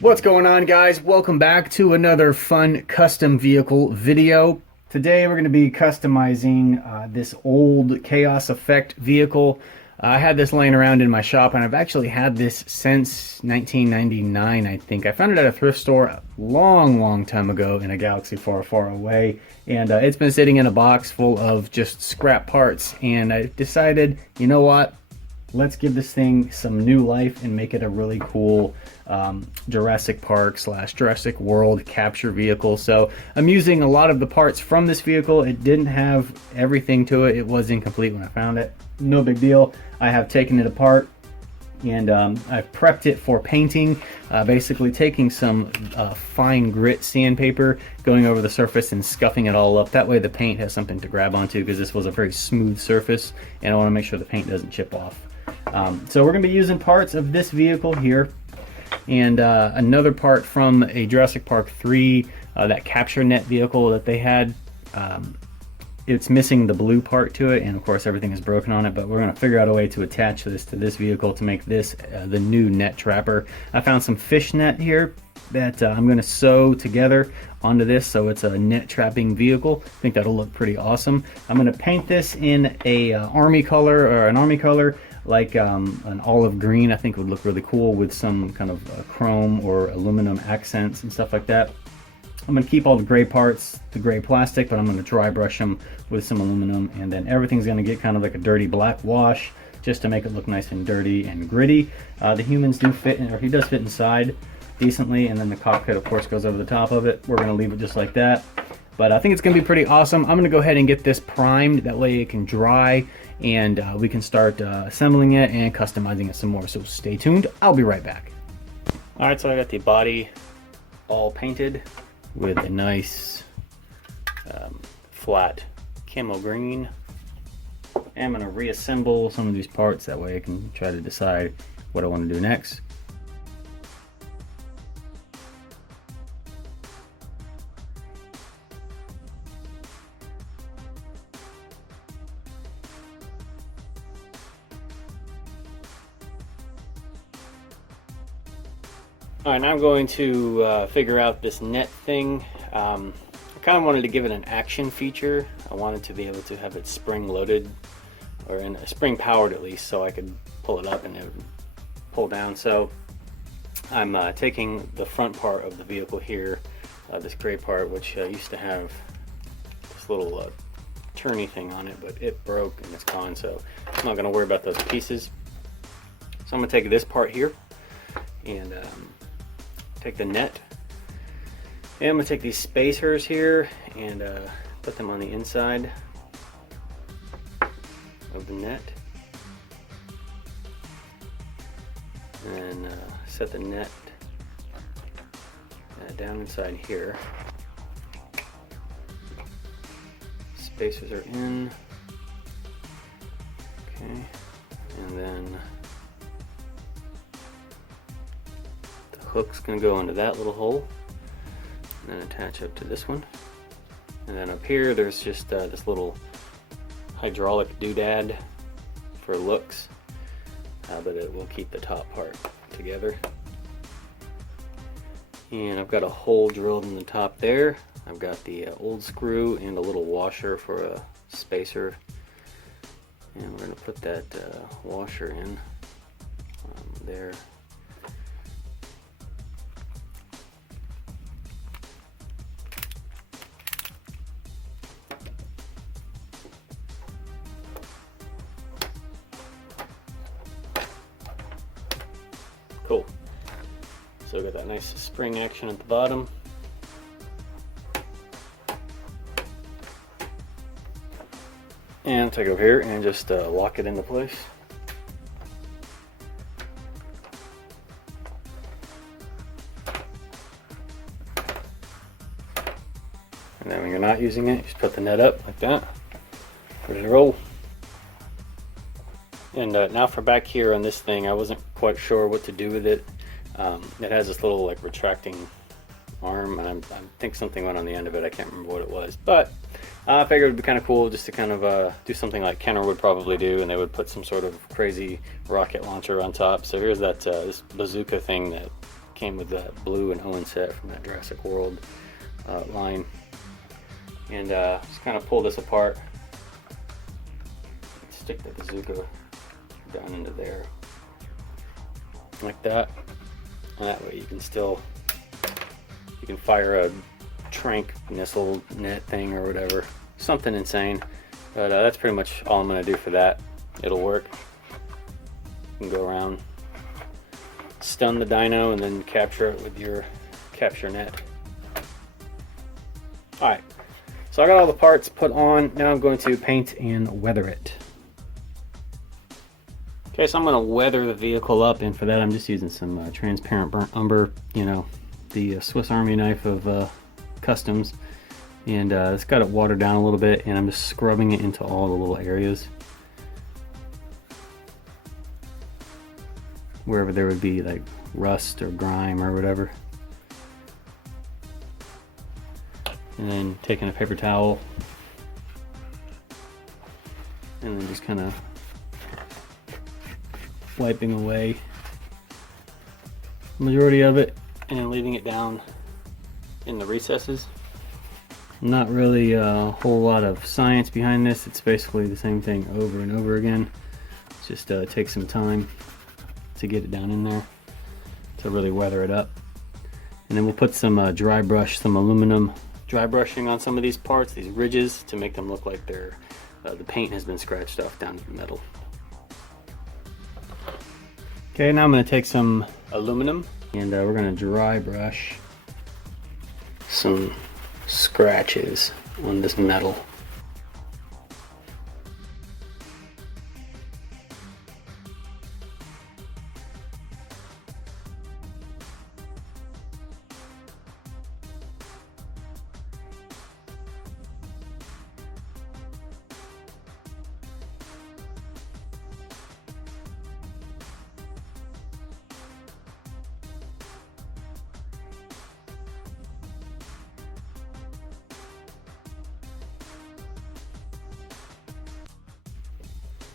What's going on, guys? Welcome back to another fun custom vehicle video. Today we're going to be customizing this old Chaos Effect vehicle. I had this laying around in my shop, and I've actually had this since 1999, I think. I found it at a thrift store a long time ago in a galaxy far away, and it's been sitting in a box full of just scrap parts, and I decided, you know what? Let's give this thing some new life and make it a really cool Jurassic Park / Jurassic World capture vehicle. So I'm using a lot of the parts from this vehicle. It didn't have everything to it. It was incomplete when I found it. No big deal. I have taken it apart and I've prepped it for painting, basically taking some fine grit sandpaper, going over the surface and scuffing it all up. That way the paint has something to grab onto, because this was a very smooth surface and I want to make sure the paint doesn't chip off. So we're going to be using parts of this vehicle here, and another part from a Jurassic Park 3, that capture net vehicle that they had. It's missing the blue part to it, and of course everything is broken on it, but we're going to figure out a way to attach this to this vehicle to make this the new net trapper. I found some fish net here that I'm going to sew together onto this so it's a net trapping vehicle. I think that'll look pretty awesome. I'm going to paint this in a army color, like an olive green. I think would look really cool with some kind of chrome or aluminum accents and stuff like that. I'm going to keep all the gray parts, the gray plastic, but I'm going to dry brush them with some aluminum, and then everything's going to get kind of like a dirty black wash just to make it look nice and dirty and gritty. The humans do fit, or he does fit inside decently, and then the cockpit of course goes over the top of it. We're going to leave it just like that, but I think it's going to be pretty awesome. I'm going to go ahead and get this primed, that way it can dry and we can start assembling it and customizing it some more. So stay tuned, I'll be right back. Alright, so I got the body all painted with a nice flat camo green. And I'm going to reassemble some of these parts, that way I can try to decide what I want to do next. Alright, now I'm going to figure out this net thing. I kind of wanted to give it an action feature. I wanted to be able to have it spring loaded, or in spring powered at least, so I could pull it up and it would pull down. So I'm taking the front part of the vehicle here, this gray part, which used to have this little turny thing on it, but it broke and it's gone, so I'm not going to worry about those pieces. So I'm going to take this part here and take the net, and I'm going to take these spacers here and put them on the inside of the net, and set the net down inside here. Spacers are in, okay, and then hook's going to go into that little hole and then attach up to this one, and then up here there's just this little hydraulic doodad for looks, but it will keep the top part together. And I've got a hole drilled in the top there. I've got the old screw and a little washer for a spacer, and we're going to put that washer in there. Cool. So we got that nice spring action at the bottom. And take it over here and just lock it into place. And then when you're not using it, just put the net up like that. Ready to roll. And now for back here on this thing, I wasn't quite sure what to do with it. It has this little like retracting arm, and I think something went on the end of it. I can't remember what it was, but I figured it would be kind of cool just to kind of do something like Kenner would probably do, and they would put some sort of crazy rocket launcher on top. So here's that this bazooka thing that Came with that blue and Owen set from that Jurassic World line. And just kind of pull this apart. Stick the bazooka down into there. Like that. And that way you can fire a trank missile net thing or whatever. Something insane. But that's pretty much all I'm going to do for that. It'll work. You can go around, stun the dino, and then capture it with your capture net. Alright, so I got all the parts put on. Now I'm going to paint and weather it. Okay, so I'm going to weather the vehicle up, and for that I'm just using some transparent burnt umber, you know, the Swiss Army knife of customs. And it's got it watered down a little bit, and I'm just scrubbing it into all the little areas wherever there would be like rust or grime or whatever. And then taking a paper towel and then just kind of wiping away the majority of it and leaving it down in the recesses. Not really a whole lot of science behind this. It's basically the same thing over and over again. It just takes some time to get it down in there to really weather it up. And then we'll put some dry brush, some aluminum dry brushing on some of these parts, these ridges, to make them look like they're the paint has been scratched off down to the metal. Okay, now I'm going to take some aluminum and we're going to dry brush some scratches on this metal.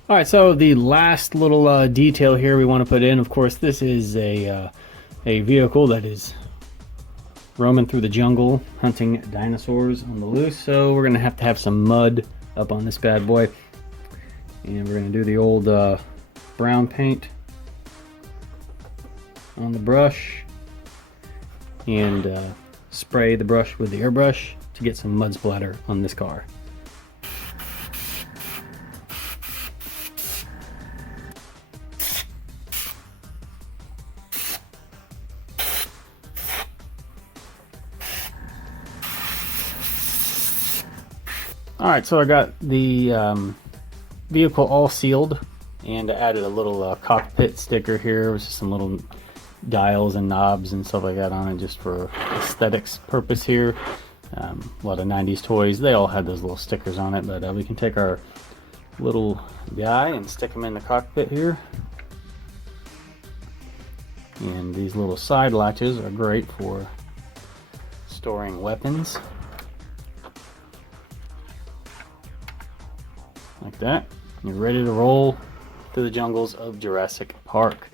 All right, so the last little detail here we want to put in, of course, this is a vehicle that is roaming through the jungle, hunting dinosaurs on the loose. So we're going to have some mud up on this bad boy. And we're going to do the old brown paint on the brush and spray the brush with the airbrush to get some mud splatter on this car. Alright, so I got the vehicle all sealed, and I added a little cockpit sticker here with some little dials and knobs and stuff like that on it, just for aesthetics purpose here. A lot of 90s toys, they all had those little stickers on it, but we can take our little guy and stick him in the cockpit here. And these little side latches are great for storing weapons. Like that. You're ready to roll through the jungles of Jurassic Park.